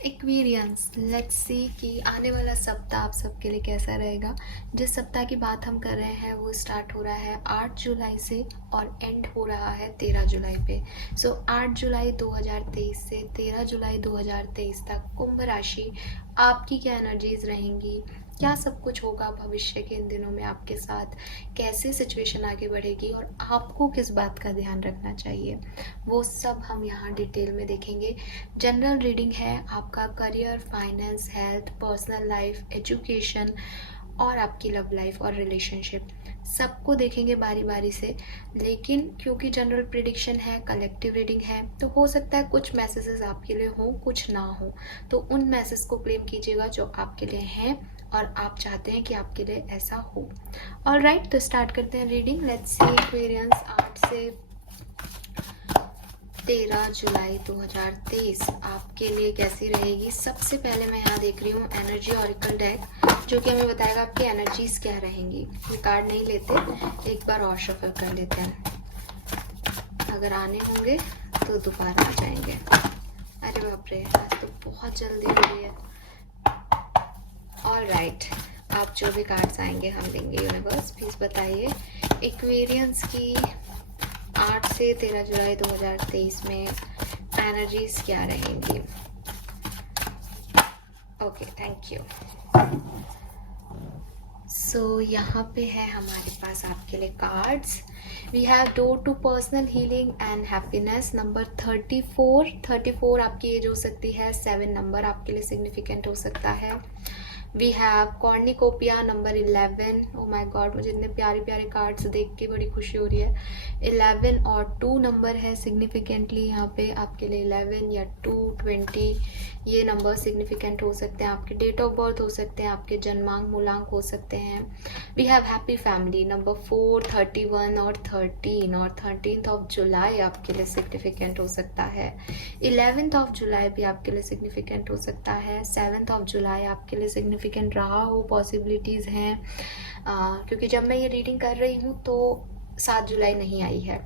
Aquarians, let's see कि आने वाला सप्ताह आप सबके लिए कैसा रहेगा। जिस सप्ताह की बात हम कर रहे हैं वो स्टार्ट हो रहा है 8 जुलाई से और एंड हो रहा है 13 जुलाई पे। सो 8 जुलाई 2023 से 13 जुलाई 2023 तक कुंभ राशि आपकी क्या एनर्जीज रहेंगी, क्या सब कुछ होगा भविष्य के इन दिनों में आपके साथ, कैसे सिचुएशन आगे बढ़ेगी और आपको किस बात का ध्यान रखना चाहिए, वो सब हम यहाँ डिटेल में देखेंगे। जनरल रीडिंग है, आपका career, finance, health, personal life, education और आपकी लव लाइफ और रिलेशनशिप सबको देखेंगे बारी बारी से। लेकिन क्योंकि जनरल प्रिडिक्शन है, कलेक्टिव रीडिंग है, तो हो सकता है कुछ मैसेजेस आपके लिए हो, कुछ ना हो। तो उन मैसेज को क्लेम कीजिएगा जो आपके लिए हैं और आप चाहते हैं कि आपके लिए ऐसा हो। ऑलराइट, तो स्टार्ट करते हैं रीडिंग। लेट्स सी एक्वेरियंस 8 से 13 जुलाई 2023 आपके लिए कैसी रहेगी। सबसे पहले मैं यहाँ देख रही हूँ एनर्जी ऑरिकल डेक, जो कि हमें बताएगा आपकी एनर्जीज क्या रहेंगी। ये कार्ड नहीं लेते, एक बार और शफल कर लेते हैं, अगर आने होंगे तो दोबारा आ जाएंगे। अरे बाप रे, आज तो बहुत जल्दी हो रही है। ऑलराइट, आप जो भी कार्ड्स आएंगे हम लेंगे। यूनिवर्स प्लीज बताइए एक्वेरियंस की 8 से 13 जुलाई 2023 में एनर्जीज क्या रहेंगी। Okay, thank you. सो यहाँ पे है हमारे पास आपके लिए cards. We have door to personal healing and happiness number 34 आपकी एज हो सकती है। 7 नंबर आपके लिए सिग्निफिकेंट हो सकता है। We have cornucopia number 11। Oh my God, मुझे इतने प्यारे प्यारे कार्ड्स देख के बड़ी खुशी हो रही है। 11 और 2 नंबर है सिग्निफिकेंटली यहाँ पे आपके लिए। 11 या 2, 20 ये नंबर सिग्निफिकेंट हो सकते हैं। आपके डेट ऑफ बर्थ हो सकते हैं, आपके जन्मांक मूलांक हो सकते हैं। We have happy family number 4, 31 और 13 और 13th ऑफ जुलाई आपके लिए सिग्निफिकेंट हो सकता है। 11th ऑफ जुलाई भी आपके लिए सिग्निफिकेंट हो सकता है। 7th ऑफ जुलाई आपके लिए सिग्निफिकेंट रहा हो, पॉसिबिलिटीज़ हैं। क्योंकि जब मैं ये रीडिंग कर रही हूँ तो 7 जुलाई नहीं आई है,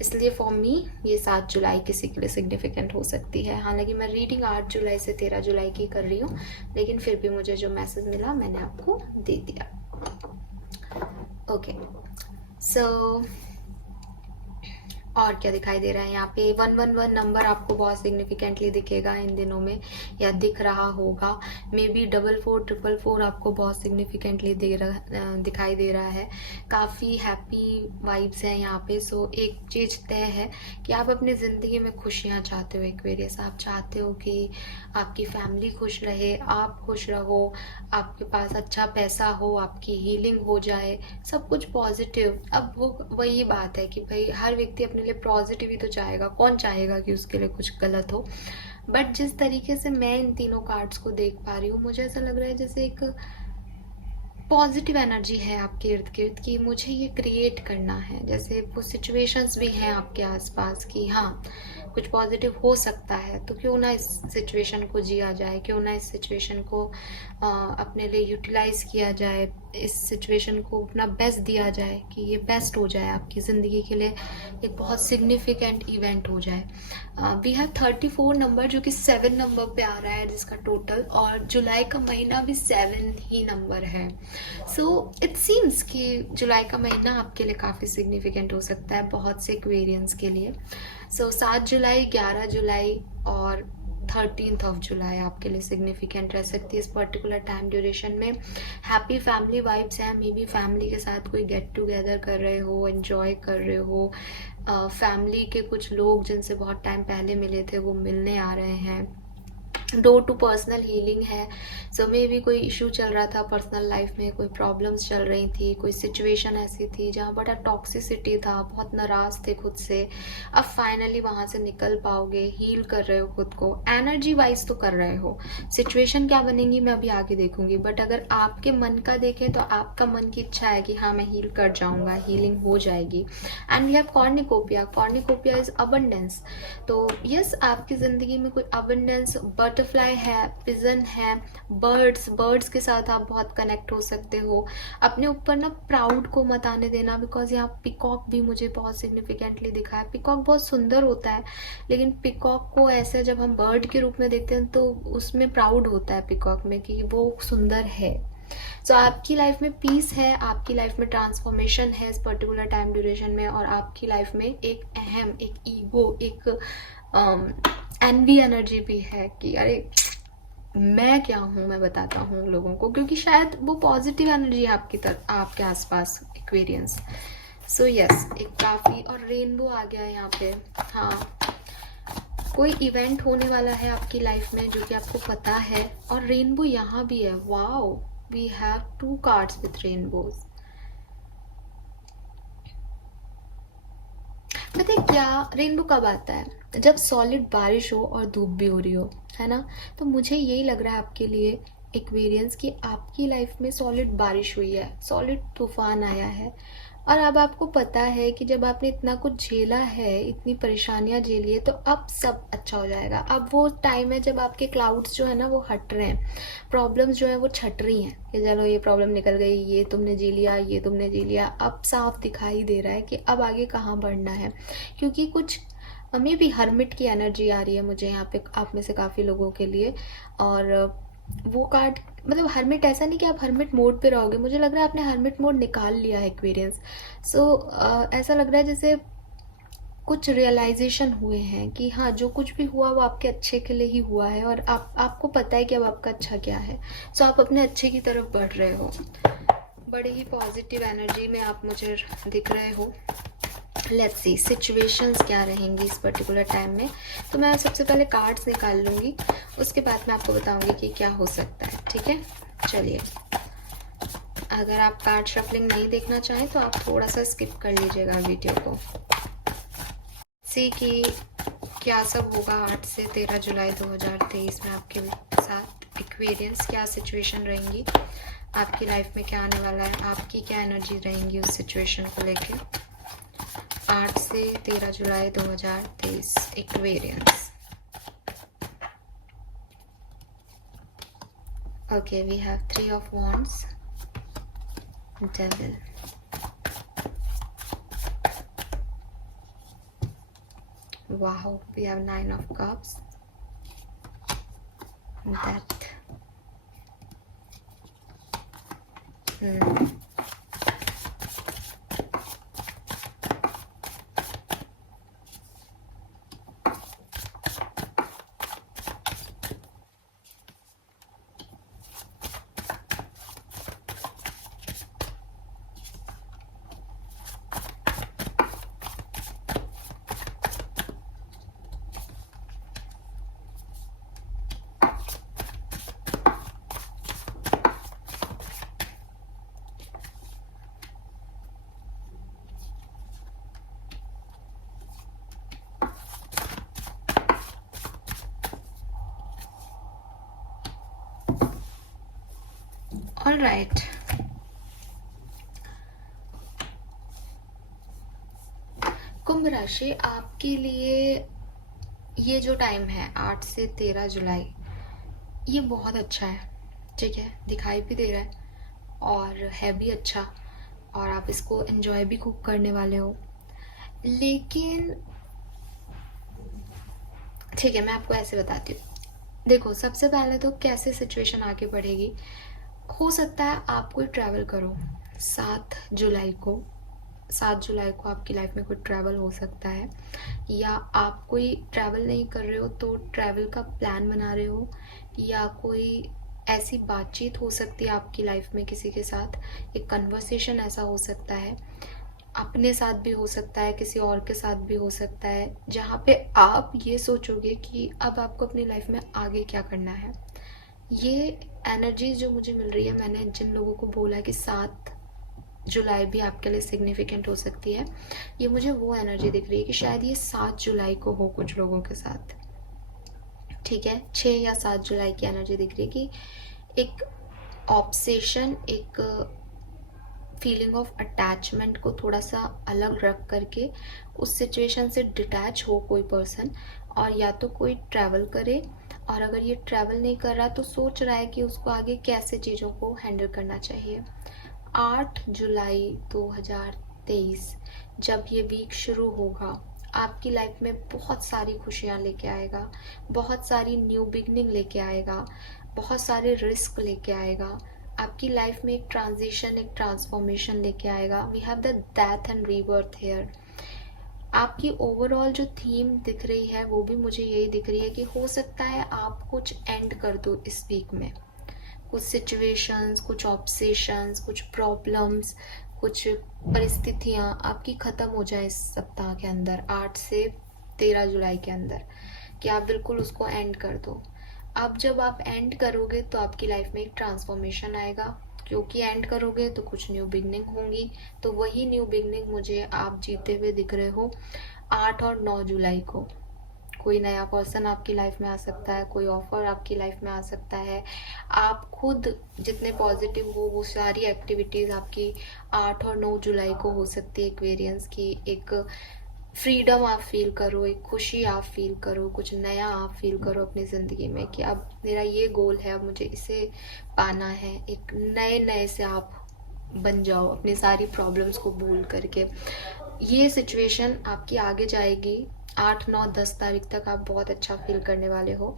इसलिए फॉर मी ये 7 जुलाई किसी के लिए सिग्निफिकेंट हो सकती है। हालांकि मैं रीडिंग 8 जुलाई से 13 जुलाई की कर रही हूँ, लेकिन फिर भी मुझे जो मैसेज मिला मैंने आपको दे दिया। ओके, सो और क्या दिखाई दे रहा है यहाँ पे। 111 नंबर आपको बहुत सिग्निफिकेंटली दिखेगा इन दिनों में, या दिख रहा होगा। मे बी 4444 आपको बहुत सिग्निफिकेंटली दिखाई दे रहा है। काफ़ी हैप्पी वाइब्स हैं यहाँ पे। सो एक चीज़ तय है कि आप अपनी ज़िंदगी में खुशियाँ चाहते हो एक्वेरियस। आप चाहते हो कि आपकी फैमिली खुश रहे, आप खुश रहो, आपके पास अच्छा पैसा हो, आपकी हीलिंग हो जाए, सब कुछ पॉजिटिव। अब वो वही बात है कि भाई हर व्यक्ति अपने लिए पॉजिटिव ही तो चाहेगा, कौन चाहेगा कि उसके लिए कुछ गलत हो। बट जिस तरीके से मैं इन तीनों कार्ड्स को देख पा रही हूँ, मुझे ऐसा लग रहा है जैसे एक पॉजिटिव एनर्जी है आपके इर्द गिर्द की मुझे ये क्रिएट करना है। जैसे वो सिचुएशंस भी हैं आपके आसपास कि हाँ कुछ पॉजिटिव हो सकता है, तो क्यों ना इस सिचुएशन को जिया जाए, क्यों ना इस सिचुएशन को अपने लिए यूटिलाइज किया जाए, इस सिचुएशन को अपना बेस्ट दिया जाए कि ये बेस्ट हो जाए आपकी ज़िंदगी के लिए, एक बहुत सिग्निफिकेंट इवेंट हो जाए। वी हैव 34 नंबर जो कि 7 नंबर पे आ रहा है जिसका टोटल, और जुलाई का महीना भी 7 ही नंबर है। सो इट सीम्स कि जुलाई का महीना आपके लिए काफ़ी सिग्निफिकेंट हो सकता है बहुत से एक्वेरियंस के लिए। सो 7 जुलाई, 11 जुलाई और 13th ऑफ जुलाई आपके लिए सिग्निफिकेंट रह सकती है इस पर्टिकुलर टाइम ड्यूरेशन में। हैप्पी फैमिली वाइब्स हैं, मे बी फैमिली के साथ कोई गेट टुगेदर कर रहे हो, एंजॉय कर रहे हो। फैमिली के कुछ लोग जिनसे बहुत टाइम पहले मिले थे वो मिलने आ रहे हैं। डोर टू पर्सनल हीलिंग है। सो मे भी कोई इशू चल रहा था पर्सनल लाइफ में, कोई प्रॉब्लम्स चल रही थी, कोई सिचुएशन ऐसी थी जहाँ बड़ा टॉक्सिसिटी था, बहुत नाराज थे खुद से। अब फाइनली वहाँ से निकल पाओगे, हील कर रहे हो खुद को, एनर्जी वाइज तो कर रहे हो। सिचुएशन क्या बनेंगी मैं अभी आगे देखूंगी, बट अगर आपके मन का देखें तो आपका मन की इच्छा है कि हाँ मैं हील कर जाऊँगा, हीलिंग हो जाएगी। And we have cornucopia. Cornucopia is abundance. तो यस, आपकी ज़िंदगी में कोई अबंडेंस, बटरफ्लाई बटरफ्लाई है, पिजन है, बर्ड्स के साथ आप बहुत कनेक्ट हो सकते हो। अपने ऊपर ना प्राउड को मत आने देना, बिकॉज यहाँ पिकॉक भी मुझे बहुत सिग्निफिकेंटली दिखा है। पिकॉक बहुत सुंदर होता है, लेकिन पिकॉक को ऐसे जब हम बर्ड के रूप में देखते हैं तो उसमें प्राउड होता है पिकॉक में कि वो सुंदर है। सो आपकी लाइफ में पीस है, आपकी लाइफ में ट्रांसफॉर्मेशन है इस पर्टिकुलर टाइम ड्यूरेशन में, और आपकी लाइफ में एक अहम, एक ईगो, एक एनवी एनर्जी भी है कि अरे मैं क्या हूँ, मैं बताता हूँ लोगों को, क्योंकि शायद वो पॉजिटिव एनर्जी है आपकी तरफ, आपके आसपास एक्वेरियंस। सो यस, एक काफ़ी, और रेनबो आ गया यहाँ पे। हाँ, कोई इवेंट होने वाला है आपकी लाइफ में जो कि आपको पता है, और रेनबो यहाँ भी है। Wow, we have 2 cards with rainbows. पता है क्या, रेनबो कब आता है? जब सॉलिड बारिश हो और धूप भी हो रही हो, है ना? तो मुझे यही लग रहा है आपके लिए एक्वेरियंस की आपकी लाइफ में सॉलिड बारिश हुई है, सॉलिड तूफान आया है, और अब आपको पता है कि जब आपने इतना कुछ झेला है, इतनी परेशानियां झेली है, तो अब सब अच्छा हो जाएगा। अब वो टाइम है जब आपके क्लाउड्स जो है ना वो हट रहे हैं, प्रॉब्लम्स जो है वो छट रही हैं कि चलो ये प्रॉब्लम निकल गई, ये तुमने जी लिया, ये तुमने जी लिया। अब साफ दिखाई दे रहा है कि अब आगे कहाँ बढ़ना है, क्योंकि कुछ मे भी हर्मिट की एनर्जी आ रही है मुझे यहाँ पे आप में से काफ़ी लोगों के लिए। और वो कार्ड, मतलब हर्मिट ऐसा नहीं कि आप हर्मिट मोड पे रहोगे, मुझे लग रहा है आपने हर्मिट मोड निकाल लिया है एक्वेरियंस। सो ऐसा लग रहा है जैसे कुछ रियलाइजेशन हुए हैं कि हाँ, जो कुछ भी हुआ वो आपके अच्छे के लिए ही हुआ है, और आपको पता है कि अब आपका अच्छा क्या है। सो आप अपने अच्छे की तरफ बढ़ रहे हो, बड़े ही पॉजिटिव एनर्जी में आप मुझे दिख रहे हो। लेट्स सी सिचुएशंस क्या रहेंगी इस पर्टिकुलर टाइम में। तो मैं सबसे पहले कार्ड्स निकाल लूँगी, उसके बाद मैं आपको बताऊँगी कि क्या हो सकता है, ठीक है? चलिए, अगर आप कार्ड शफलिंग नहीं देखना चाहें तो आप थोड़ा सा स्किप कर लीजिएगा वीडियो को। सी कि क्या सब होगा 8 से 13 जुलाई 2023 में आपके साथ एक्वेरियंस, क्या सिचुएशन रहेंगी आपकी लाइफ में, क्या आने वाला है, आपकी क्या एनर्जी रहेंगी उस सिचुएशन को लेके। 8 से 13 जुलाई 2023 Aquarians. Okay, we have 3 of wands, devil, wow, we have 9 of cups, death, all right. कुंभ राशि, आपके लिए ये जो टाइम है 8 से 13 जुलाई, ये बहुत अच्छा है, ठीक है? दिखाई भी दे रहा है और है भी अच्छा, और आप इसको एंजॉय भी खूब करने वाले हो। लेकिन ठीक है, मैं आपको ऐसे बताती हूँ। देखो, सबसे पहले तो कैसे सिचुएशन आगे बढ़ेगी, हो सकता है आप कोई ट्रैवल करो 7 जुलाई को। 7 जुलाई को आपकी लाइफ में कोई ट्रैवल हो सकता है, या आप कोई ट्रैवल नहीं कर रहे हो तो ट्रैवल का प्लान बना रहे हो, या कोई ऐसी बातचीत हो सकती है आपकी लाइफ में किसी के साथ, एक कन्वर्सेशन ऐसा हो सकता है, अपने साथ भी हो सकता है, किसी और के साथ भी हो सकता है, जहाँ पे आप ये सोचोगे कि अब आपको अपनी लाइफ में आगे क्या करना है। ये एनर्जी जो मुझे मिल रही है, मैंने जिन लोगों को बोला कि 7 जुलाई भी आपके लिए सिग्निफिकेंट हो सकती है, ये मुझे वो एनर्जी दिख रही है कि शायद ये 7 जुलाई को हो कुछ लोगों के साथ, ठीक है? 6 या 7 जुलाई की एनर्जी दिख रही है कि एक ऑब्सेशन, एक फीलिंग ऑफ अटैचमेंट को थोड़ा सा अलग रख करके उस सिचुएशन से डिटैच हो कोई पर्सन, और या तो कोई ट्रैवल करे और अगर ये ट्रैवल नहीं कर रहा तो सोच रहा है कि उसको आगे कैसे चीज़ों को हैंडल करना चाहिए। 8 जुलाई 2023 जब ये वीक शुरू होगा, आपकी लाइफ में बहुत सारी खुशियाँ लेके आएगा, बहुत सारी न्यू बिगनिंग लेके आएगा, बहुत सारे रिस्क लेके आएगा। आपकी लाइफ में एक ट्रांजिशन, एक ट्रांसफॉर्मेशन लेके आएगा। We have the death and rebirth here. आपकी ओवरऑल जो थीम दिख रही है वो भी मुझे यही दिख रही है कि हो सकता है आप कुछ एंड कर दो इस वीक में। कुछ सिचुएशंस, कुछ ऑब्सेशंस, कुछ प्रॉब्लम्स, कुछ परिस्थितियाँ आपकी ख़त्म हो जाए इस सप्ताह के अंदर, 8 से 13 जुलाई के अंदर, कि आप बिल्कुल उसको एंड कर दो। अब जब आप एंड करोगे तो आपकी लाइफ में एक ट्रांसफॉर्मेशन आएगा, क्योंकि एंड करोगे तो कुछ न्यू बिगनिंग होंगी। तो वही न्यू बिगनिंग मुझे आप जीते हुए दिख रहे हो 8 और 9 जुलाई को। कोई नया पर्सन आपकी लाइफ में आ सकता है, कोई ऑफर आपकी लाइफ में आ सकता है। आप खुद जितने पॉजिटिव हो वो सारी एक्टिविटीज़ आपकी 8 और 9 जुलाई को हो सकती है। एक्वेरियंस की एक फ्रीडम आप फील करो, एक खुशी आप फील करो, कुछ नया आप फील करो अपनी ज़िंदगी में कि अब मेरा ये गोल है, अब मुझे इसे पाना है। एक नए से आप बन जाओ अपनी सारी प्रॉब्लम्स को भूल करके। ये सिचुएशन आपकी आगे जाएगी 8, 9, 10 तारीख तक। आप बहुत अच्छा फील करने वाले हो।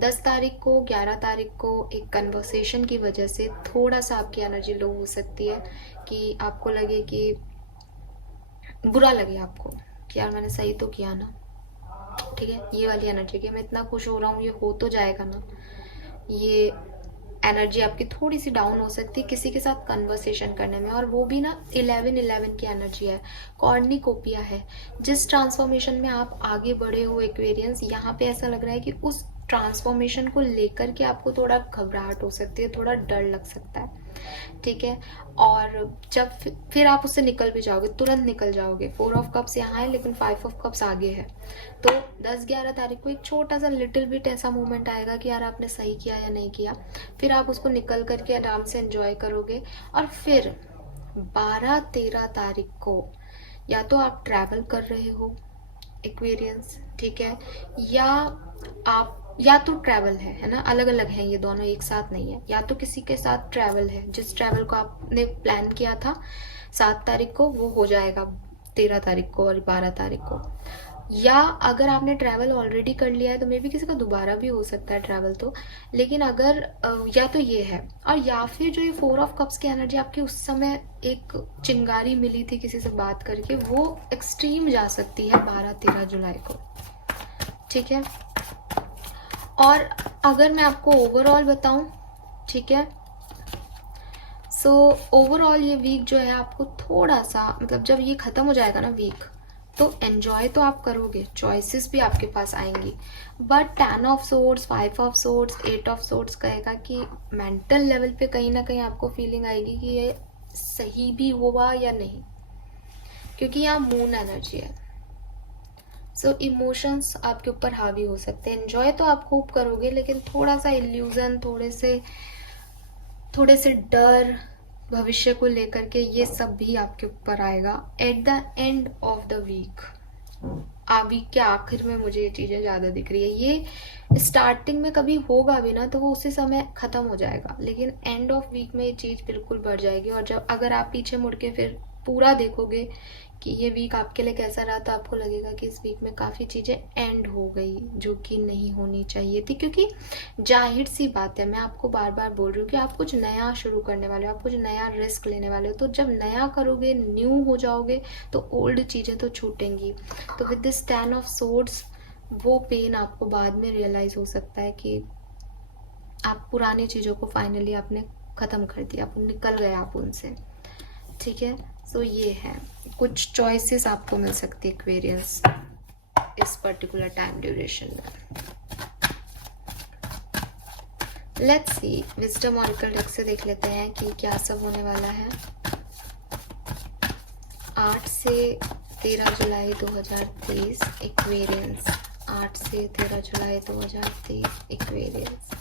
10 तारीख को, 11 तारीख को एक कन्वर्सेशन की वजह से थोड़ा सा आपकी एनर्जी लो हो सकती है कि आपको लगे कि बुरा लगे आपको कि यार मैंने सही तो किया ना, ठीक है। ये वाली एनर्जी कि मैं इतना खुश हो रहा हूँ, ये हो तो जाएगा ना, ये एनर्जी आपकी थोड़ी सी डाउन हो सकती है किसी के साथ कन्वर्सेशन करने में। और वो भी ना 11-11 की एनर्जी है, कॉर्निकोपिया है। जिस ट्रांसफॉर्मेशन में आप आगे बढ़े हो एक्वेरियंस, यहाँ पे ऐसा लग रहा है कि उस ट्रांसफॉर्मेशन को लेकर के आपको थोड़ा घबराहट हो सकती है, थोड़ा डर लग सकता है, ठीक है। और जब फिर आप उससे निकल भी जाओगे, तुरंत निकल जाओगे। 4 ऑफ कप्स यहाँ है लेकिन 5 ऑफ कप्स आगे है। तो 10-11 तारीख को एक छोटा सा लिटिल बिट ऐसा मोमेंट आएगा कि यार आपने सही किया या नहीं किया। फिर आप उसको निकल करके आराम से एंजॉय करोगे। और फिर 12-13 तारीख को या तो आप ट्रैवल कर रहे हो एक्वेरियंस, ठीक है, या तो ट्रैवल है ना, अलग अलग है ये दोनों, एक साथ नहीं है। या तो किसी के साथ ट्रैवल है, जिस ट्रैवल को आपने प्लान किया था 7 तारीख को वो हो जाएगा 13 तारीख को और 12 तारीख को। या अगर आपने ट्रैवल ऑलरेडी कर लिया है तो मे बी किसी का दोबारा भी हो सकता है ट्रैवल तो। लेकिन अगर या तो ये है, और या फिर जो ये 4 ऑफ कप्स की एनर्जी आपकी उस समय एक चिंगारी मिली थी किसी से बात करके, वो एक्सट्रीम जा सकती है 12-13 जुलाई को, ठीक है। और अगर मैं आपको ओवरऑल बताऊं, ठीक है, सो ओवरऑल ये वीक जो है आपको थोड़ा सा, मतलब जब ये खत्म हो जाएगा ना वीक, तो एन्जॉय तो आप करोगे, चॉइसेस भी आपके पास आएंगी। But 10 of swords, 5 of swords, 8 of swords कहेगा कि मेंटल लेवल पे कहीं ना कहीं आपको फीलिंग आएगी कि ये सही भी हुआ या नहीं, क्योंकि यहाँ मून एनर्जी है। सो इमोशंस आपके ऊपर हावी हो सकते हैं। एंजॉय तो आप खूब करोगे लेकिन थोड़ा सा इल्यूजन, थोड़े से डर भविष्य को लेकर के, ये सब भी आपके ऊपर आएगा at the end of the week. Week के आखिर में मुझे ये चीज़ें ज़्यादा दिख रही है। ये स्टार्टिंग में कभी होगा भी ना तो वो उसी समय ख़त्म हो जाएगा, लेकिन एंड ऑफ वीक में ये चीज़ बिल्कुल बढ़ जाएगी। और जब अगर आप पीछे मुड़ के फिर पूरा देखोगे कि ये वीक आपके लिए कैसा रहा, तो आपको लगेगा कि इस वीक में काफ़ी चीज़ें एंड हो गई जो कि नहीं होनी चाहिए थी। क्योंकि जाहिर सी बात है, मैं आपको बार बार बोल रही हूँ कि आप कुछ नया शुरू करने वाले हो, आप कुछ नया रिस्क लेने वाले हो। तो जब नया करोगे, न्यू हो जाओगे, तो ओल्ड चीज़ें तो छूटेंगी। तो विद दिस 10 ऑफ सोर्ड्स वो पेन आपको बाद में रियलाइज़ हो सकता है कि आप पुरानी चीज़ों को फाइनली आपने ख़त्म कर दिया, आप निकल गए आप उनसे, ठीक है। सो ये है, कुछ चॉइसेस आपको मिल सकती है एक्वेरियंस इस पर्टिकुलर टाइम ड्यूरेशन में। Let's see, wisdom oracle deck से देख लेते हैं कि क्या सब होने वाला है 8 से 13 जुलाई 2023 एक्वेरियंस। 8 से 13 जुलाई 2023 एक्वेरियंस।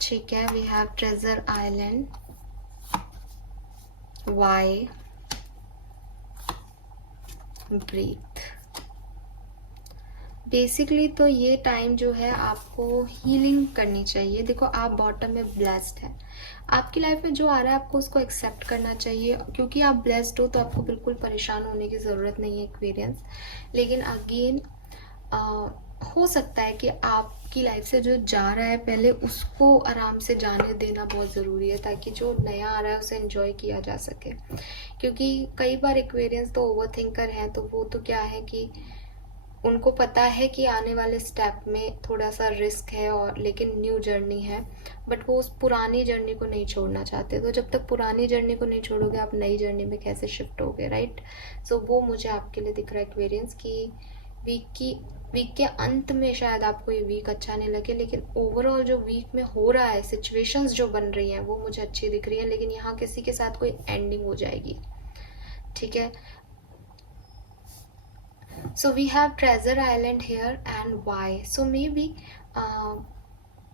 ठीक है, we have treasure island, why, breathe. Basically तो ये टाइम जो है आपको हीलिंग करनी चाहिए। देखो आप बॉटम में ब्लेस्ड है, आपकी लाइफ में जो आ रहा है आपको उसको एक्सेप्ट करना चाहिए, क्योंकि आप ब्लेस्ड हो तो आपको बिल्कुल परेशान होने की ज़रूरत नहीं है एक्वेरियंस। लेकिन अगेन हो सकता है कि आपकी लाइफ से जो जा रहा है पहले उसको आराम से जाने देना बहुत ज़रूरी है, ताकि जो नया आ रहा है उसे एंजॉय किया जा सके। क्योंकि कई बार एक्वेरियंस तो ओवर थिंकर हैं, तो वो तो क्या है कि उनको पता है कि आने वाले स्टेप में थोड़ा सा रिस्क है और लेकिन न्यू जर्नी है, बट वो उस पुरानी जर्नी को नहीं छोड़ना चाहते। तो जब तक पुरानी जर्नी को नहीं छोड़ोगे आप नई जर्नी में कैसे शिफ्ट होगे, राइट? सो वो मुझे आपके लिए दिख रहा है एक्वेरियंस की वीक के अंत में शायद आपको ये वीक अच्छा नहीं लगे, लेकिन ओवरऑल जो वीक में हो रहा है, सिचुएशंस जो बन रही हैं वो मुझे अच्छी दिख रही है। लेकिन यहाँ किसी के साथ कोई एंडिंग हो जाएगी, ठीक है? So we have treasure island here, and why? So maybe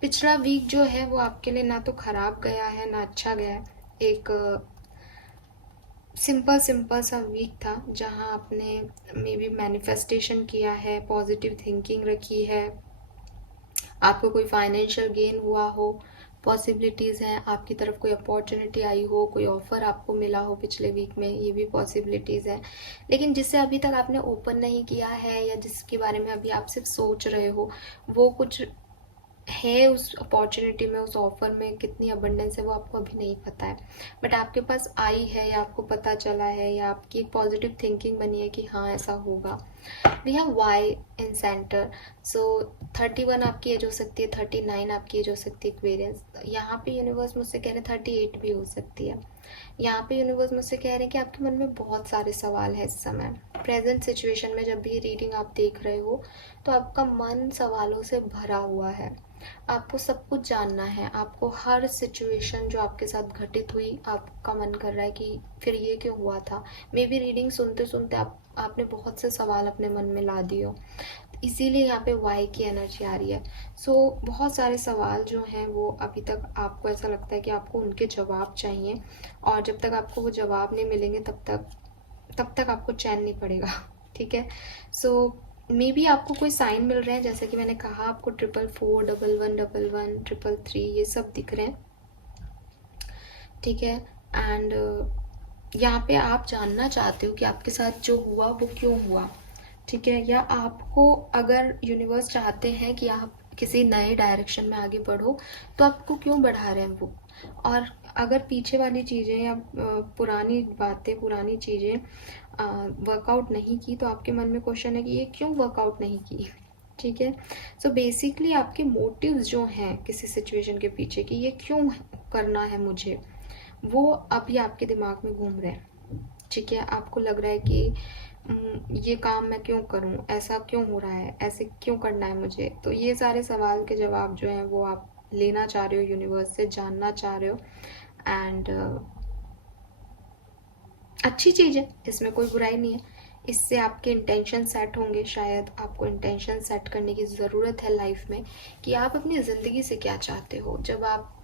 पिछला वीक जो है वो आपके लिए ना तो खराब गया है ना अच्छा गया है। एक सिंपल सा वीक था जहाँ आपने मे बी मैनिफेस्टेशन किया है, पॉजिटिव थिंकिंग रखी है, आपको कोई फाइनेंशियल गेन हुआ हो, पॉसिबिलिटीज़ हैं, आपकी तरफ कोई अपॉर्चुनिटी आई हो, कोई ऑफ़र आपको मिला हो पिछले वीक में, ये भी पॉसिबिलिटीज़ हैं। लेकिन जिससे अभी तक आपने ओपन नहीं किया है या जिसके बारे में अभी आप सिर्फ सोच रहे हो, वो कुछ है उस अपॉर्चुनिटी में, उस ऑफर में कितनी अबंडेंस है वो आपको अभी नहीं पता है, बट आपके पास आई है या आपको पता चला है या आपकी एक पॉजिटिव थिंकिंग बनी है कि हाँ ऐसा होगा। We have Y in centre. So 31 आपकी एज हो सकती है, 39 आपकी एज हो सकती है एक्वेरियंस। यहाँ पे यूनिवर्स मुझसे कह रहे हैं 38 भी हो सकती है। यहाँ पे यूनिवर्स मुझसे कह रहे हैं कि आपके मन में बहुत सारे सवाल हैं इस समय प्रेजेंट सिचुएशन में। जब भी रीडिंग आप देख रहे हो तो आपका मन सवालों से भरा हुआ है, आपको सब कुछ जानना है, आपको हर सिचुएशन जो आपके साथ घटित हुई आपका मन कर रहा है कि फिर ये क्यों हुआ था। मे बी रीडिंग सुनते सुनते आपने बहुत से सवाल अपने मन में ला दिए हो, इसीलिए यहाँ पे वाई की एनर्जी आ रही है। सो बहुत सारे सवाल जो हैं वो अभी तक आपको ऐसा लगता है कि आपको उनके जवाब चाहिए, और जब तक आपको वो जवाब नहीं मिलेंगे तब तक आपको चैन नहीं पड़ेगा, ठीक है? सो मे बी आपको कोई साइन मिल रहे हैं, जैसे कि मैंने कहा आपको 444, 1111, 333 ये सब दिख रहे हैं, ठीक है? एंड यहाँ पे आप जानना चाहते हो कि आपके साथ जो हुआ वो क्यों हुआ, ठीक है? या आपको अगर यूनिवर्स चाहते हैं कि आप किसी नए डायरेक्शन में आगे बढ़ो तो आपको क्यों बढ़ा रहे हैं वो, और अगर पीछे वाली चीज़ें या पुरानी बातें, पुरानी चीज़ें वर्कआउट नहीं की तो आपके मन में क्वेश्चन है कि ये क्यों वर्कआउट नहीं की, ठीक है? सो बेसिकली आपके मोटिव्स जो हैं किसी सिचुएशन के पीछे कि ये क्यों करना है मुझे, वो अभी आपके दिमाग में घूम रहे हैं, ठीक है? आपको लग रहा है कि ये काम मैं क्यों करूं, ऐसा क्यों हो रहा है, ऐसे क्यों करना है मुझे। तो ये सारे सवाल के जवाब जो हैं वो आप लेना चाह रहे हो यूनिवर्स से, जानना चाह रहे हो, एंड अच्छी चीज़ है, इसमें कोई बुराई नहीं है। इससे आपके इंटेंशन सेट होंगे। शायद आपको इंटेंशन सेट करने की ज़रूरत है लाइफ में कि आप अपनी ज़िंदगी से क्या चाहते हो। जब आप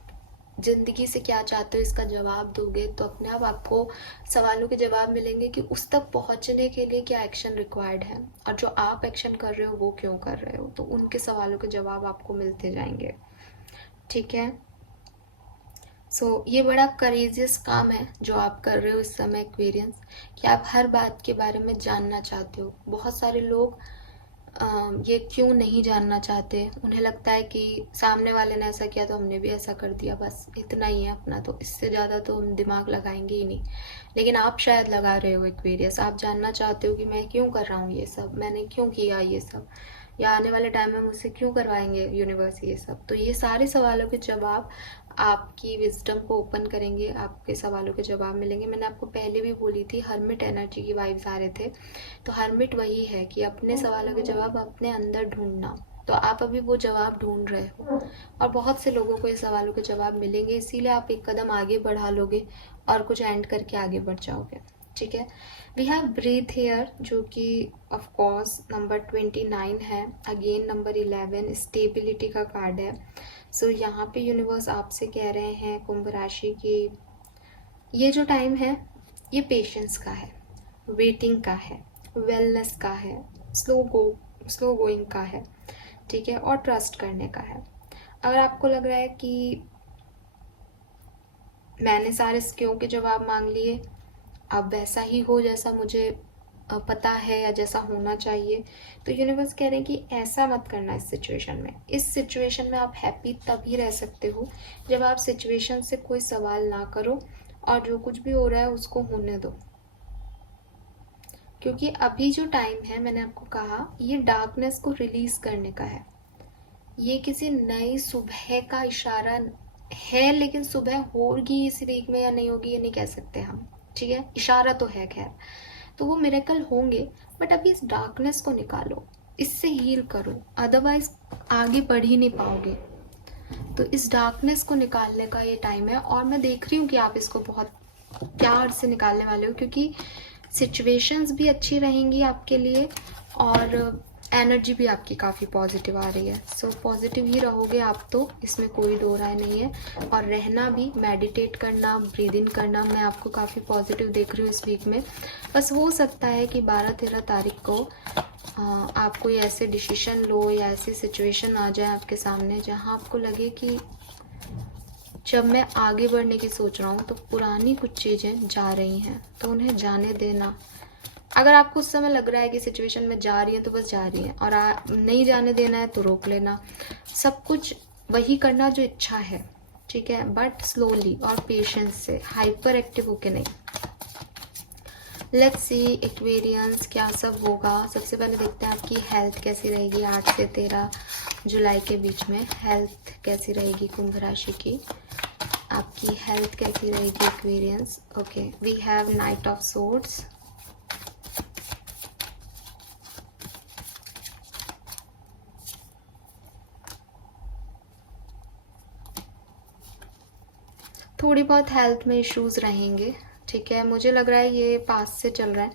ज़िंदगी से क्या चाहते हो इसका जवाब दोगे तो अपने आप आपको सवालों के जवाब मिलेंगे कि उस तक पहुंचने के लिए क्या एक्शन रिक्वायर्ड है, और जो आप एक्शन कर रहे हो वो क्यों कर रहे हो। तो उनके सवालों के जवाब आपको मिलते जाएंगे, ठीक है? सो ये बड़ा करेजियस काम है जो आप कर रहे हो इस समय एक्वेरियंस, कि आप हर बात के बारे में जानना चाहते हो। बहुत सारे लोग ये क्यों नहीं जानना चाहते, उन्हें लगता है कि सामने वाले ने ऐसा किया तो हमने भी ऐसा कर दिया, बस इतना ही है अपना, तो इससे ज़्यादा तो हम दिमाग लगाएंगे ही नहीं। लेकिन आप शायद लगा रहे हो एक्वेरियस, आप जानना चाहते हो कि मैं क्यों कर रहा हूँ ये सब, मैंने क्यों किया ये सब, या आने वाले टाइम में मुझसे क्यों करवाएंगे यूनिवर्स ये सब। तो ये सारे सवालों के जवाब आपकी विजडम को ओपन करेंगे, आपके सवालों के जवाब मिलेंगे। मैंने आपको पहले भी बोली थी हर्मिट एनर्जी की वाइब्स आ रहे थे, तो हर्मिट वही है कि अपने सवालों के जवाब अपने अंदर ढूंढना। तो आप अभी वो जवाब ढूंढ रहे हो, और बहुत से लोगों को ये सवालों के जवाब मिलेंगे, इसीलिए आप एक कदम आगे बढ़ा लोगे और कुछ एंड करके आगे बढ़ जाओगे, ठीक है? वी हैव ब्रीथ हेयर जो कि ऑफ कोर्स नंबर 29 है, अगेन नंबर 11 स्टेबिलिटी का कार्ड है। सो यहाँ पे यूनिवर्स आपसे कह रहे हैं कुंभ राशि की ये जो टाइम है ये पेशेंस का है, वेटिंग का है, वेलनेस का है, स्लो गो स्लो गोइंग का है, ठीक है, और ट्रस्ट करने का है। अगर आपको लग रहा है कि मैंने सारे स्कियों के जवाब मांग लिए, अब वैसा ही हो जैसा मुझे पता है या जैसा होना चाहिए, तो यूनिवर्स कह रहे हैं कि ऐसा मत करना इस सिचुएशन में। इस सिचुएशन में आप हैप्पी तभी रह सकते हो जब आप सिचुएशन से कोई सवाल ना करो और जो कुछ भी हो रहा है उसको होने दो। क्योंकि अभी जो टाइम है, मैंने आपको कहा, ये डार्कनेस को रिलीज करने का है। ये किसी नई सुबह का इशारा है, लेकिन सुबह होगी इस वीक में या नहीं होगी ये नहीं कह सकते हम, ठीक है। इशारा तो है, खैर, तो वो मिरेकल होंगे, बट अभी इस डार्कनेस को निकालो, इससे हील करो, अदरवाइज आगे बढ़ ही नहीं पाओगे। तो इस डार्कनेस को निकालने का ये टाइम है, और मैं देख रही हूँ कि आप इसको बहुत प्यार से निकालने वाले हो, क्योंकि सिचुएशंस भी अच्छी रहेंगी आपके लिए और एनर्जी भी आपकी काफ़ी पॉजिटिव आ रही है। सो पॉजिटिव ही रहोगे आप, तो इसमें कोई दो राय नहीं है। और रहना भी, मेडिटेट करना, ब्रीद इन करना, मैं आपको काफ़ी पॉजिटिव देख रही हूँ इस वीक में। बस हो सकता है कि 12-13 तारीख को आप कोई ऐसे डिसीजन लो या ऐसी सिचुएशन आ जाए आपके सामने जहाँ आपको लगे कि जब मैं आगे बढ़ने की सोच रहा हूँ तो पुरानी कुछ चीज़ें जा रही हैं, तो उन्हें जाने देना। अगर आपको उस समय लग रहा है कि सिचुएशन में जा रही है तो बस जा रही है, और नहीं जाने देना है तो रोक लेना। सब कुछ वही करना जो इच्छा है, ठीक है, बट स्लोली और पेशेंस से, हाइपर एक्टिव होके नहीं। लेट्स सी एक्वेरियंस क्या सब होगा। सबसे पहले देखते हैं आपकी हेल्थ कैसी रहेगी 8 से 13 जुलाई के बीच में। हेल्थ कैसी रहेगी कुंभ राशि की, आपकी हेल्थ कैसी रहेगी Aquarians. Okay, we have knight of swords, थोड़ी बहुत हेल्थ में इश्यूज रहेंगे, ठीक है। मुझे लग रहा है ये पास से चल रहा है,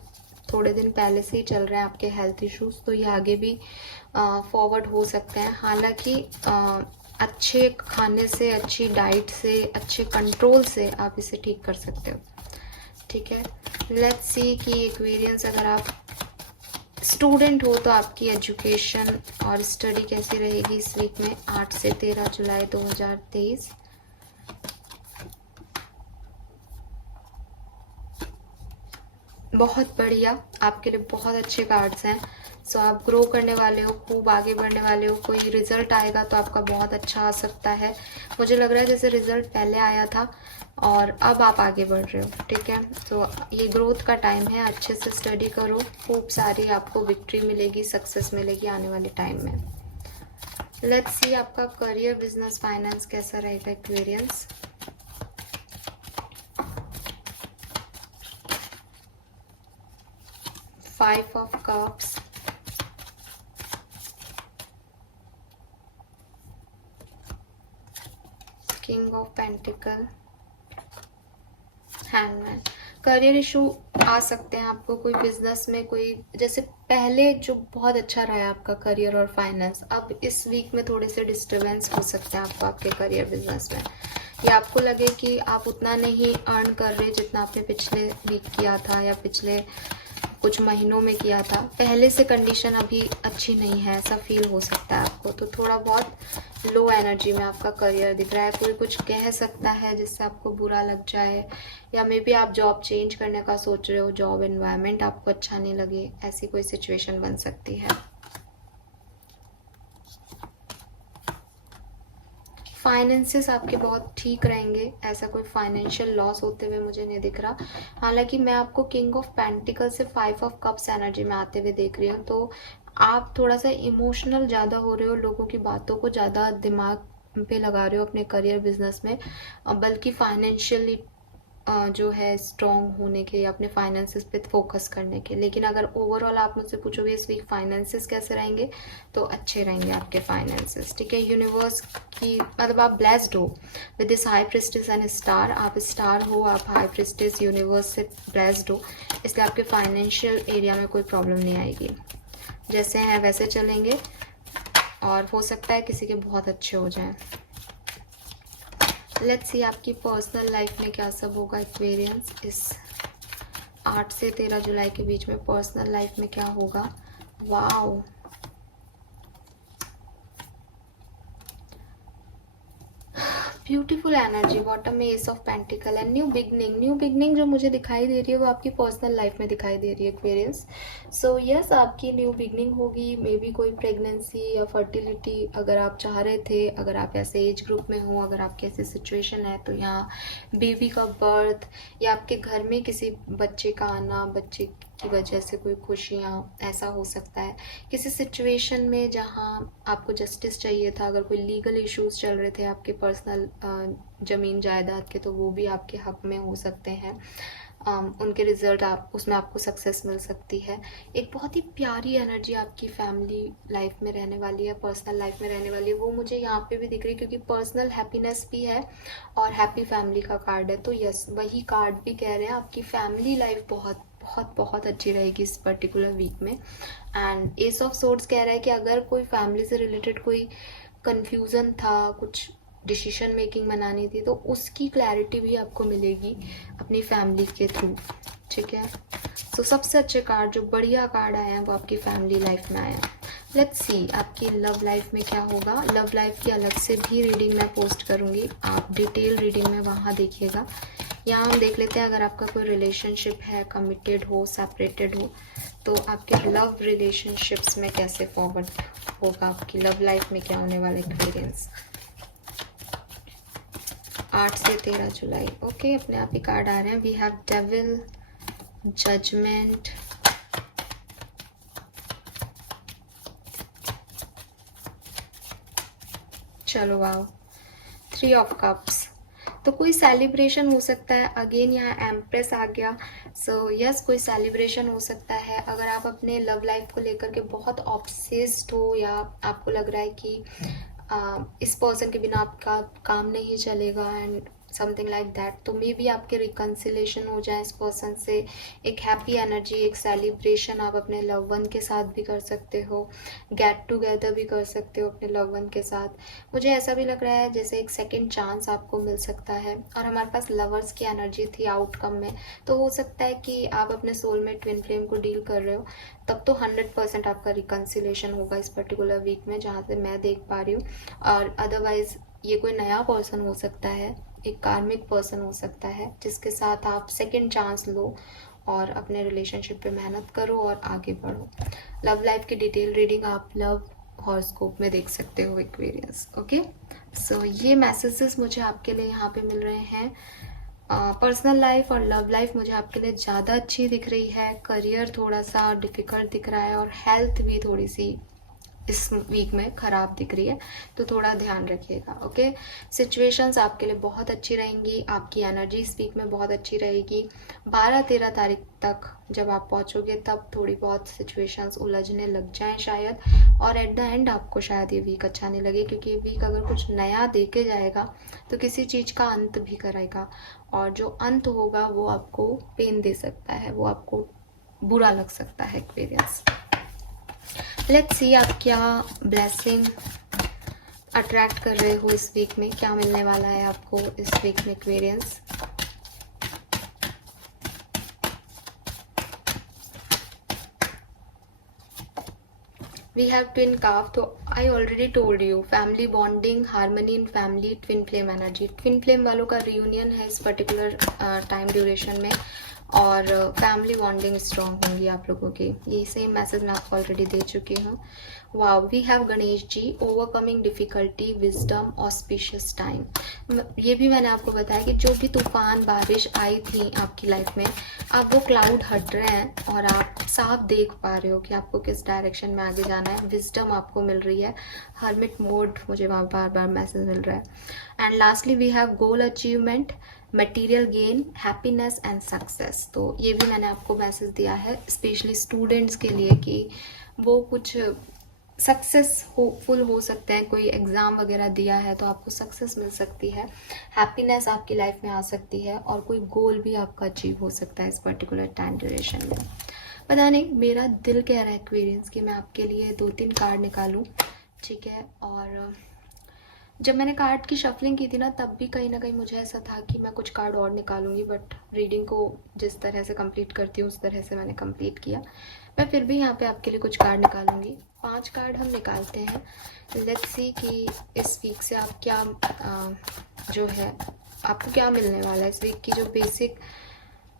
थोड़े दिन पहले से ही चल रहे हैं आपके हेल्थ इश्यूज, तो ये आगे भी फॉरवर्ड हो सकते हैं। हालांकि अच्छे खाने से, अच्छी डाइट से, अच्छे कंट्रोल से आप इसे ठीक कर सकते हो, ठीक है। लेट्स सी कि एक्वेरियंस अगर आप स्टूडेंट हो तो आपकी एजुकेशन और स्टडी कैसी रहेगी इस वीक में 8 से 13 जुलाई 2023। बहुत बढ़िया, आपके लिए बहुत अच्छे कार्ड्स हैं। सो आप ग्रो करने वाले हो, खूब आगे बढ़ने वाले हो। कोई रिजल्ट आएगा तो आपका बहुत अच्छा आ सकता है। मुझे लग रहा है जैसे रिजल्ट पहले आया था और अब आप आगे बढ़ रहे हो, ठीक है। तो ये ग्रोथ का टाइम है, अच्छे से स्टडी करो, खूब सारी आपको विक्ट्री मिलेगी, सक्सेस मिलेगी आने वाले टाइम में। लेट्स सी आपका करियर, बिजनेस, फाइनेंस कैसा रहेगा Aquarians. Five of cups, king of pentacle, hangman. Career issue आ सकते हैं आपको, कोई बिजनेस में, कोई जैसे पहले जो बहुत अच्छा रहा है आपका करियर और फाइनेंस, अब इस वीक में थोड़े से डिस्टर्बेंस हो सकते हैं आपको आपके करियर बिजनेस में। या आपको लगे कि आप उतना नहीं अर्न कर रहे जितना आपने पिछले वीक किया था या पिछले कुछ महीनों में किया था। पहले से कंडीशन अभी अच्छी नहीं है, ऐसा फील हो सकता है आपको। तो थोड़ा बहुत लो एनर्जी में आपका करियर दिख रहा है। कोई कुछ कह सकता है जिससे आपको बुरा लग जाए, या मे बी आप जॉब चेंज करने का सोच रहे हो, जॉब एनवायरनमेंट आपको अच्छा नहीं लगे, ऐसी कोई सिचुएशन बन सकती है। फाइनेंसेस आपके बहुत ठीक रहेंगे, ऐसा कोई फाइनेंशियल लॉस होते हुए मुझे नहीं दिख रहा। हालांकि मैं आपको किंग ऑफ पेंटिकल से 5 ऑफ कप्स एनर्जी में आते हुए देख रही हूँ, तो आप थोड़ा सा इमोशनल ज़्यादा हो रहे हो, लोगों की बातों को ज़्यादा दिमाग पे लगा रहे हो अपने करियर बिजनेस में, बल्कि फाइनेंशियली जो है स्ट्रॉन्ग होने के, अपने फाइनेंसेस पे फोकस करने के। लेकिन अगर ओवरऑल आप मुझसे पूछोगे इस वीक फाइनेंसेस कैसे रहेंगे, तो अच्छे रहेंगे आपके फाइनेंसेस, ठीक है। यूनिवर्स की मतलब आप ब्लेस्ड हो with this high priestess and star. आप स्टार हो, आप हाई प्रिस्टेस, यूनिवर्स से ब्लेस्ड हो, इसलिए आपके फाइनेंशियल एरिया में कोई प्रॉब्लम नहीं आएगी। जैसे हैं वैसे चलेंगे, और हो सकता है किसी के बहुत अच्छे हो जाएं। लेट्स सी आपकी पर्सनल लाइफ में क्या सब होगा एक्वेरियंस इस 8 से 13 जुलाई के बीच में। पर्सनल लाइफ में क्या होगा। वाओ, ब्यूटीफुल एनर्जी बॉटम में S of pentacle and new beginning. New beginning जो मुझे दिखाई दे रही है वो आपकी पर्सनल लाइफ में दिखाई दे रही है एक्वेरियस। सो यस, आपकी न्यू बिगनिंग होगी। मे बी कोई प्रेगनेंसी या फर्टिलिटी अगर आप चाह रहे थे, अगर आप ऐसे एज ग्रुप में हो, अगर आपकी ऐसी सिचुएशन है, तो यहाँ बेबी का बर्थ या आपके घर में किसी बच्चे का आना, बच्चे की वजह से कोई खुशियाँ, ऐसा हो सकता है। किसी सिचुएशन में जहाँ आपको जस्टिस चाहिए था, अगर कोई लीगल इश्यूज चल रहे थे आपके पर्सनल ज़मीन जायदाद के, तो वो भी आपके हक में हो सकते हैं। उनके रिजल्ट आप उसमें आपको सक्सेस मिल सकती है। एक बहुत ही प्यारी एनर्जी आपकी फैमिली लाइफ में रहने वाली है, पर्सनल लाइफ में रहने वाली है, वो मुझे यहाँ पे भी दिख रही है, क्योंकि पर्सनल हैप्पीनेस भी है और हैप्पी फैमिली का कार्ड है। तो यस, वही कार्ड भी कह रहे हैं आपकी फैमिली लाइफ बहुत बहुत बहुत अच्छी रहेगी इस पर्टिकुलर वीक में। एंड एस ऑफ सोर्ड्स कह रहा है कि अगर कोई फैमिली से रिलेटेड कोई कंफ्यूजन था, कुछ डिसीजन मेकिंग बनानी थी, तो उसकी क्लैरिटी भी आपको मिलेगी अपनी फैमिली के थ्रू। ठीक है, सो सबसे अच्छे कार्ड, जो बढ़िया कार्ड आया है, वो आपकी फैमिली लाइफ में आया है। लेट्स सी आपकी लव लाइफ में क्या होगा। लव लाइफ की अलग से भी रीडिंग मैं पोस्ट करूँगी, आप डिटेल रीडिंग में वहाँ देखिएगा। यहाँ हम देख लेते हैं अगर आपका कोई रिलेशनशिप है, कमिटेड हो, सेपरेटेड हो, तो आपके लव रिलेशनशिप्स में कैसे फॉरवर्ड होगा, आपकी लव लाइफ में क्या होने वाला एक्सपीरियंस। 8 से 13 जुलाई। ओके, अपने आप ही कार्ड आ रहे हैं। वी हैव डेविल, जजमेंट, चलो वाओ, 3 ऑफ कप्स। तो कोई सेलिब्रेशन हो सकता है। अगेन यहाँ एम्प्रेस आ गया। सो यस, कोई सेलिब्रेशन हो सकता है। अगर आप अपने लव लाइफ को लेकर के बहुत ऑब्सेस्ड हो, या आपको लग रहा है कि इस पर्सन के बिना आपका काम नहीं चलेगा एंड समथिंग लाइक दैट, तो मे बी आपके रिकन्सिलेशन हो जाए इस पर्सन से। एक हैप्पी एनर्जी, एक सेलिब्रेशन आप अपने लव वन के साथ भी कर सकते हो, गेट टुगेदर भी कर सकते हो अपने लव वन के साथ। मुझे ऐसा भी लग रहा है जैसे एक सेकेंड चांस आपको मिल सकता है। और हमारे पास लवर्स की एनर्जी थी आउटकम में, तो हो सकता है कि आप अपने सोलमेट ट्विन फ्लेम को डील कर रहे हो, तब तो 100% आपका रिकन्सिलेशन होगा इस पर्टिकुलर वीक में, जहाँ से मैं देख पा रही हूँ। और अदरवाइज ये कोई नया पर्सन हो सकता है, एक कार्मिक पर्सन हो सकता है, जिसके साथ आप सेकेंड चांस लो और अपने रिलेशनशिप पे मेहनत करो और आगे बढ़ो। लव लाइफ की डिटेल रीडिंग आप लव हॉरोस्कोप में देख सकते हो एक्वेरियस। ओके, सो ये मैसेजेस मुझे आपके लिए यहाँ पे मिल रहे हैं। पर्सनल लाइफ और लव लाइफ मुझे आपके लिए ज़्यादा अच्छी दिख रही है। करियर थोड़ा सा डिफ़िकल्ट दिख रहा है और हेल्थ भी थोड़ी सी इस वीक में ख़राब दिख रही है, तो थोड़ा ध्यान रखिएगा। ओके, सिचुएशंस आपके लिए बहुत अच्छी रहेंगी, आपकी एनर्जी इस वीक में बहुत अच्छी रहेगी। 12-13 तारीख तक जब आप पहुंचोगे तब थोड़ी बहुत सिचुएशंस उलझने लग जाएं शायद, और एट द एंड आपको शायद ये वीक अच्छा नहीं लगे, क्योंकि ये वीक अगर कुछ नया देके जाएगा तो किसी चीज़ का अंत भी करेगा, और जो अंत होगा वो आपको पेन दे सकता है, वो आपको बुरा लग सकता है एक्सपीरियंस। लेट्स सी आप क्या ब्लेसिंग अट्रैक्ट कर रहे हो इस वीक में, क्या मिलने वाला है आपको इस वीक में experience. We have twin calf, तो I already told you family bonding, harmony in family, twin flame energy। twin flame वालों का reunion है इस पर्टिकुलर टाइम ड्यूरेशन में, और फैमिली बॉन्डिंग स्ट्रॉन्ग होंगी आप लोगों की। ये सेम मैसेज मैं आपको ऑलरेडी दे चुकी हूँ। Wow, we have Ganesh ji, overcoming difficulty, wisdom, auspicious time. ये भी मैंने आपको बताया कि जो भी तूफान बारिश आई थी आपकी लाइफ में, अब वो क्लाउड हट रहे हैं और आप साफ देख पा रहे हो कि आपको किस डायरेक्शन में आगे जाना है। विजडम आपको मिल रही है। हर्मिट मोड मुझे वहाँ बार बार मैसेज मिल रहा है। And lastly we have goal achievement, material gain, happiness and success. तो ये भी मैंने आपको मैसेज दिया है स्पेशली स्टूडेंट्स के लिए कि वो कुछ सक्सेसफुल हो सकते हैं। कोई एग्ज़ाम वगैरह दिया है तो आपको सक्सेस मिल सकती है, हैप्पीनेस आपकी लाइफ में आ सकती है, और कोई गोल भी आपका अचीव हो सकता है इस पर्टिकुलर टाइम ड्यूरेशन में। पता नहीं, मेरा दिल कह रहा है एक्सपीरियंस कि मैं आपके लिए 2-3 कार्ड निकालूं। ठीक है, और जब मैंने कार्ड की शफलिंग की थी ना, तब भी कहीं ना कहीं मुझे ऐसा था कि मैं कुछ कार्ड और निकालूंगी, बट रीडिंग को जिस तरह से कंप्लीट करती हूँ उस तरह से मैंने कंप्लीट किया। मैं फिर भी यहाँ पे आपके लिए कुछ कार्ड निकालूंगी। 5 कार्ड हम निकालते हैं। लेट्स सी कि इस वीक से आप क्या जो है आपको क्या मिलने वाला है। इस वीक की जो बेसिक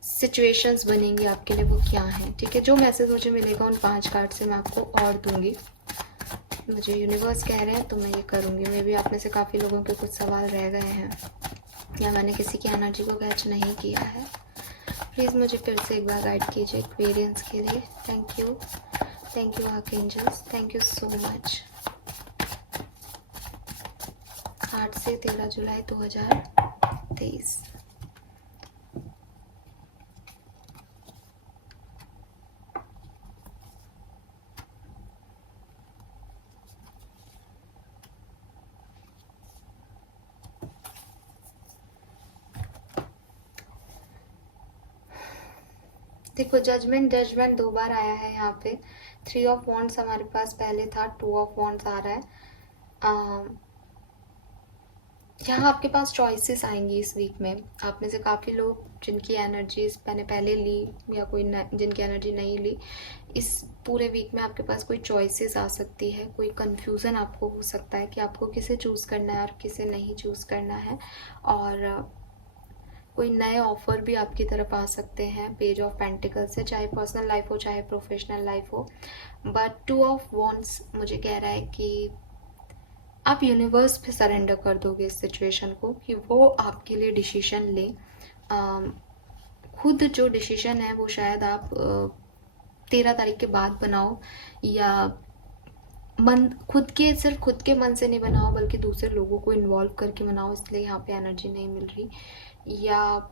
सिचुएशंस बनेंगी आपके लिए वो क्या हैं, ठीक है। जो मैसेज मुझे मिलेगा उन 5 कार्ड से मैं आपको और दूंगी। मुझे यूनिवर्स कह रहे हैं तो मैं ये करूँगी। मे भी आप में से काफ़ी लोगों के कुछ सवाल रह गए हैं या मैंने किसी की एनर्जी को कैच नहीं किया है। प्लीज़ मुझे फिर से एक बार गाइड कीजिए एक्वेरियंस के लिए। Thank you archangels, thank you so much. 8 से 13 जुलाई 2023। देखो जजमेंट 2 बार आया है यहाँ पे। 3 ऑफ वॉन्ड्स हमारे पास पहले था, 2 ऑफ वॉन्ड्स आ रहा है। यहाँ आपके पास चॉइसेस आएंगी इस वीक में। आप में से काफ़ी लोग जिनकी एनर्जीज मैंने पहले ली या कोई जिनकी एनर्जी नहीं ली, इस पूरे वीक में आपके पास कोई चॉइसेस आ सकती है। कोई कंफ्यूजन आपको हो सकता है कि आपको किसे चूज़ करना है और किसे नहीं चूज़ करना है। और कोई नए ऑफर भी आपकी तरफ आ सकते हैं पेज ऑफ पेंटिकल से, चाहे पर्सनल लाइफ हो चाहे प्रोफेशनल लाइफ हो। बट 2 ऑफ वॉन्ड्स मुझे कह रहा है कि आप यूनिवर्स पे सरेंडर कर दोगे इस सिचुएशन को कि वो आपके लिए डिसीजन ले। खुद जो डिसीजन है वो शायद आप 13 तारीख के बाद बनाओ, या सिर्फ खुद के मन से नहीं बनाओ बल्कि दूसरे लोगों को इन्वॉल्व करके बनाओ, इसलिए यहाँ पे एनर्जी नहीं मिल रही। या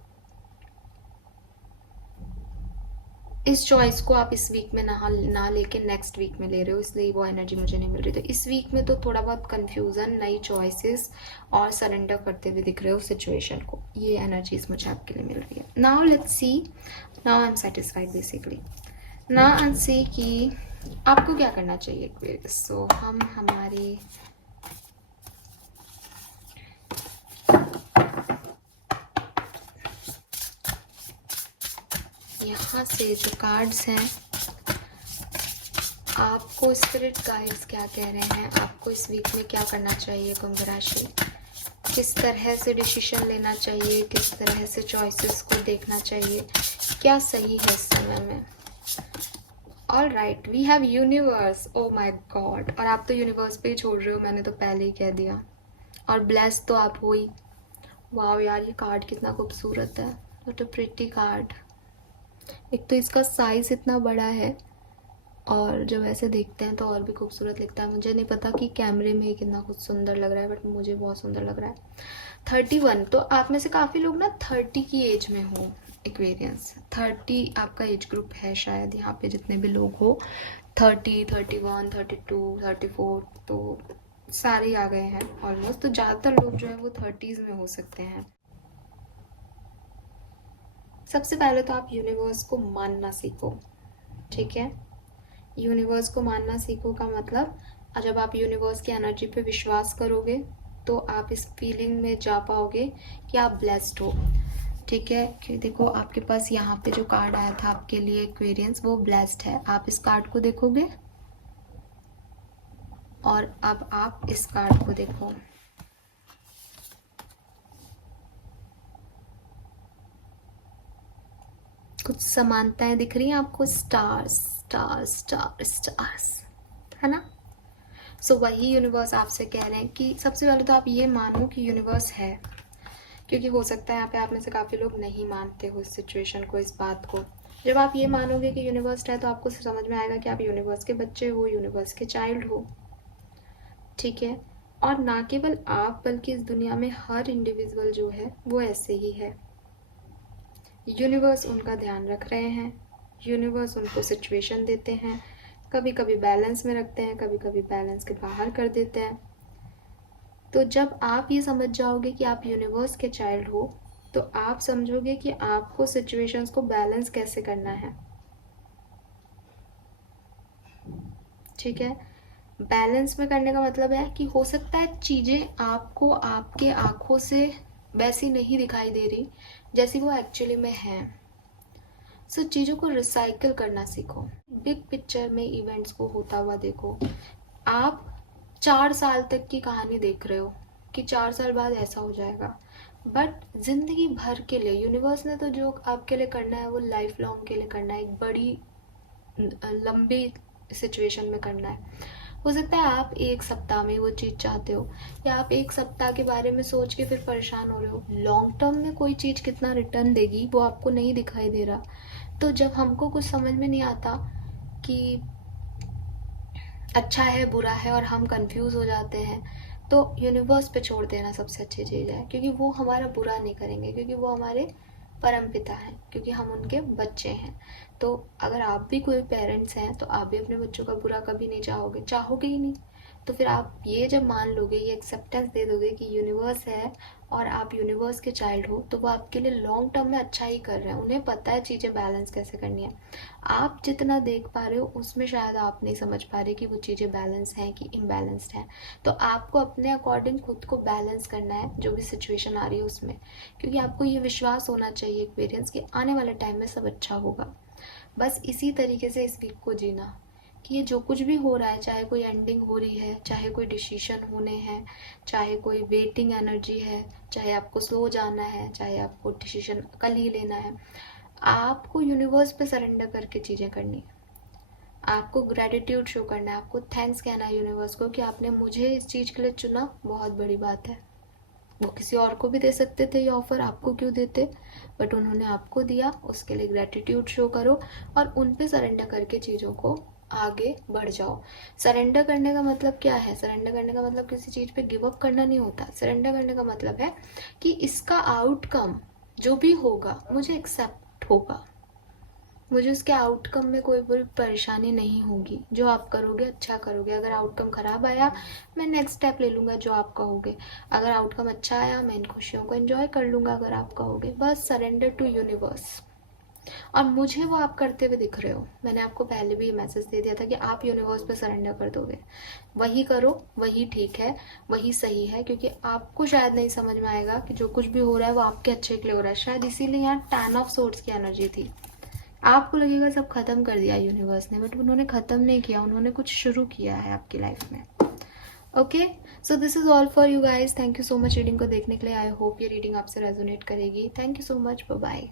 इस चॉइस को आप इस वीक में ना लेके नेक्स्ट वीक में ले रहे हो, इसलिए वो एनर्जी मुझे नहीं मिल रही। तो इस वीक में तो थोड़ा बहुत कंफ्यूजन, नई चॉइसेस और सरेंडर करते हुए दिख रहे हो सिचुएशन को। ये एनर्जीज मुझे आपके लिए मिल रही है। Now let's see, now I am satisfied basically. Now I am see कि आपको क्या करना चाहिए एक्वेरियस। सो हम हमारी यहाँ से जो कार्ड्स हैं, आपको स्पिरिट गाइड्स क्या कह रहे हैं, आपको इस वीक में क्या करना चाहिए कुंभ राशि। किस तरह से डिसीजन लेना चाहिए, किस तरह से चॉइसेस को देखना चाहिए, क्या सही है इस समय में। All right, we have universe. Oh my God, और आप तो यूनिवर्स पे ही छोड़ रहे हो, मैंने तो पहले ही कह दिया। और ब्लेस तो आप हो ही। वाह यार, ये कार्ड कितना खूबसूरत है। What a pretty card. एक तो इसका साइज इतना बड़ा है और जब ऐसे देखते हैं तो और भी खूबसूरत लगता है। मुझे नहीं पता कि कैमरे में कितना कुछ सुंदर लग रहा है, बट मुझे बहुत सुंदर लग रहा है। 31, तो आप में से काफ़ी लोग ना 30 की एज में हो एक्वेरियंस। 30 आपका एज ग्रुप है शायद, यहाँ पे जितने भी लोग हो 30, 31, 32, 34, तो सारे आ गए हैं ऑलमोस्ट। तो ज़्यादातर लोग जो है वो 30s में हो सकते हैं। सबसे पहले तो आप यूनिवर्स को मानना सीखो, ठीक है। यूनिवर्स को मानना सीखो का मतलब, जब आप यूनिवर्स की एनर्जी पे विश्वास करोगे तो आप इस फीलिंग में जा पाओगे कि आप ब्लेस्ड हो, ठीक है। कि देखो आपके पास यहाँ पे जो कार्ड आया था आपके लिए एक्वेरियंस, वो ब्लेस्ड है। आप इस कार्ड को देखोगे और अब आप इस कार्ड को देखो। कुछ समानताएं दिख रही हैं आपको, स्टार्स स्टार्स स्टार्स स्टार्स, है ना। सो वही यूनिवर्स आपसे कह रहे हैं कि सबसे पहले तो आप ये मानो कि यूनिवर्स है, क्योंकि हो सकता है यहाँ पे आप में से काफ़ी लोग नहीं मानते हो इस सिचुएशन को, इस बात को। जब आप ये मानोगे कि यूनिवर्स है तो आपको समझ में आएगा कि आप यूनिवर्स के बच्चे हो, यूनिवर्स के चाइल्ड हो, ठीक है। और ना केवल आप बल्कि इस दुनिया में हर इंडिविजुअल जो है वो ऐसे ही है। यूनिवर्स उनका ध्यान रख रहे हैं, यूनिवर्स उनको सिचुएशन देते हैं, कभी कभी बैलेंस में रखते हैं, कभी कभी बैलेंस के बाहर कर देते हैं। तो जब आप ये समझ जाओगे कि आप यूनिवर्स के चाइल्ड हो तो आप समझोगे कि आपको सिचुएशंस को बैलेंस कैसे करना है, ठीक है। बैलेंस में करने का मतलब है कि हो सकता है चीज़ें आपको आपके आँखों से वैसी नहीं दिखाई दे रही जैसी वो एक्चुअली में है। सो चीज़ों को रिसाइकिल करना सीखो, बिग पिक्चर में इवेंट्स को होता हुआ देखो। आप 4 साल तक की कहानी देख रहे हो कि 4 साल बाद ऐसा हो जाएगा, बट जिंदगी भर के लिए यूनिवर्स ने तो जो आपके लिए करना है वो लाइफ लॉन्ग के लिए करना है, एक बड़ी लंबी सिचुएशन में करना है। हो सकता है आप एक सप्ताह में वो चीज़ चाहते हो, या आप एक सप्ताह के बारे में सोच के फिर परेशान हो रहे हो। लॉन्ग टर्म में कोई चीज़ कितना रिटर्न देगी वो आपको नहीं दिखाई दे रहा। तो जब हमको कुछ समझ में नहीं आता कि अच्छा है बुरा है और हम कंफ्यूज हो जाते हैं, तो यूनिवर्स पे छोड़ देना सबसे अच्छी चीज़ है, क्योंकि वो हमारा बुरा नहीं करेंगे, क्योंकि वो हमारे परमपिता हैं, क्योंकि हम उनके बच्चे हैं। तो अगर आप भी कोई पेरेंट्स हैं तो आप भी अपने बच्चों का बुरा कभी नहीं चाहोगे, चाहोगे ही नहीं। तो फिर आप ये जब मान लोगे, ये एक्सेप्टेंस दे दोगे कि यूनिवर्स है और आप यूनिवर्स के चाइल्ड हो, तो वो आपके लिए लॉन्ग टर्म में अच्छा ही कर रहे हैं। उन्हें पता है चीज़ें बैलेंस कैसे करनी है। आप जितना देख पा रहे हो उसमें शायद आप नहीं समझ पा रहे कि वो चीज़ें बैलेंस हैं कि इम्बैलेंस्ड हैं। तो आपको अपने अकॉर्डिंग खुद को बैलेंस करना है जो भी सिचुएशन आ रही है उसमें, क्योंकि आपको ये विश्वास होना चाहिए पेरेंट्स कि आने वाले टाइम में सब अच्छा होगा। बस इसी तरीके से इस वीक को जीना कि ये जो कुछ भी हो रहा है, चाहे कोई एंडिंग हो रही है, चाहे कोई डिसीजन होने हैं, चाहे कोई वेटिंग एनर्जी है, चाहे आपको स्लो जाना है, चाहे आपको डिसीजन कल ही लेना है, आपको यूनिवर्स पे सरेंडर करके चीज़ें करनी है। आपको ग्रेटिट्यूड शो करना है, आपको थैंक्स कहना है यूनिवर्स को कि आपने मुझे इस चीज़ के लिए चुना, बहुत बड़ी बात है। वो किसी और को भी दे सकते थे ये ऑफ़र, आपको क्यों देते, बट उन्होंने आपको दिया, उसके लिए ग्रेटिट्यूड शो करो और उन पे सरेंडर करके चीज़ों को आगे बढ़ जाओ। सरेंडर करने का मतलब क्या है? सरेंडर करने का मतलब किसी चीज़ पे गिव अप करना नहीं होता। सरेंडर करने का मतलब है कि इसका आउटकम जो भी होगा मुझे एक्सेप्ट होगा, मुझे उसके आउटकम में कोई बड़ी परेशानी नहीं होगी। जो आप करोगे अच्छा करोगे। अगर आउटकम ख़राब आया मैं नेक्स्ट स्टेप ले लूँगा जो आप कहोगे। अगर आउटकम अच्छा आया मैं इन खुशियों को एंजॉय कर लूँगा अगर आप कहोगे। बस सरेंडर टू यूनिवर्स। और मुझे वो आप करते हुए दिख रहे हो। मैंने आपको पहले भी ये मैसेज दे दिया था कि आप यूनिवर्स पे सरेंडर कर दोगे। वही करो, वही ठीक है, वही सही है, क्योंकि आपको शायद नहीं समझ में आएगा कि जो कुछ भी हो रहा है वो आपके अच्छे के लिए हो रहा है। शायद इसीलिए यहाँ 10 ऑफ सोर्ड्स की एनर्जी थी। आपको लगेगा सब खत्म कर दिया यूनिवर्स ने, बट उन्होंने ख़त्म नहीं किया, उन्होंने कुछ शुरू किया है आपकी लाइफ में। Okay, so this is all for you guys. Thank you so much reading को देखने के लिए। आई होप ये रीडिंग आपसे रेजोनेट करेगी। Thank you so much, bye bye.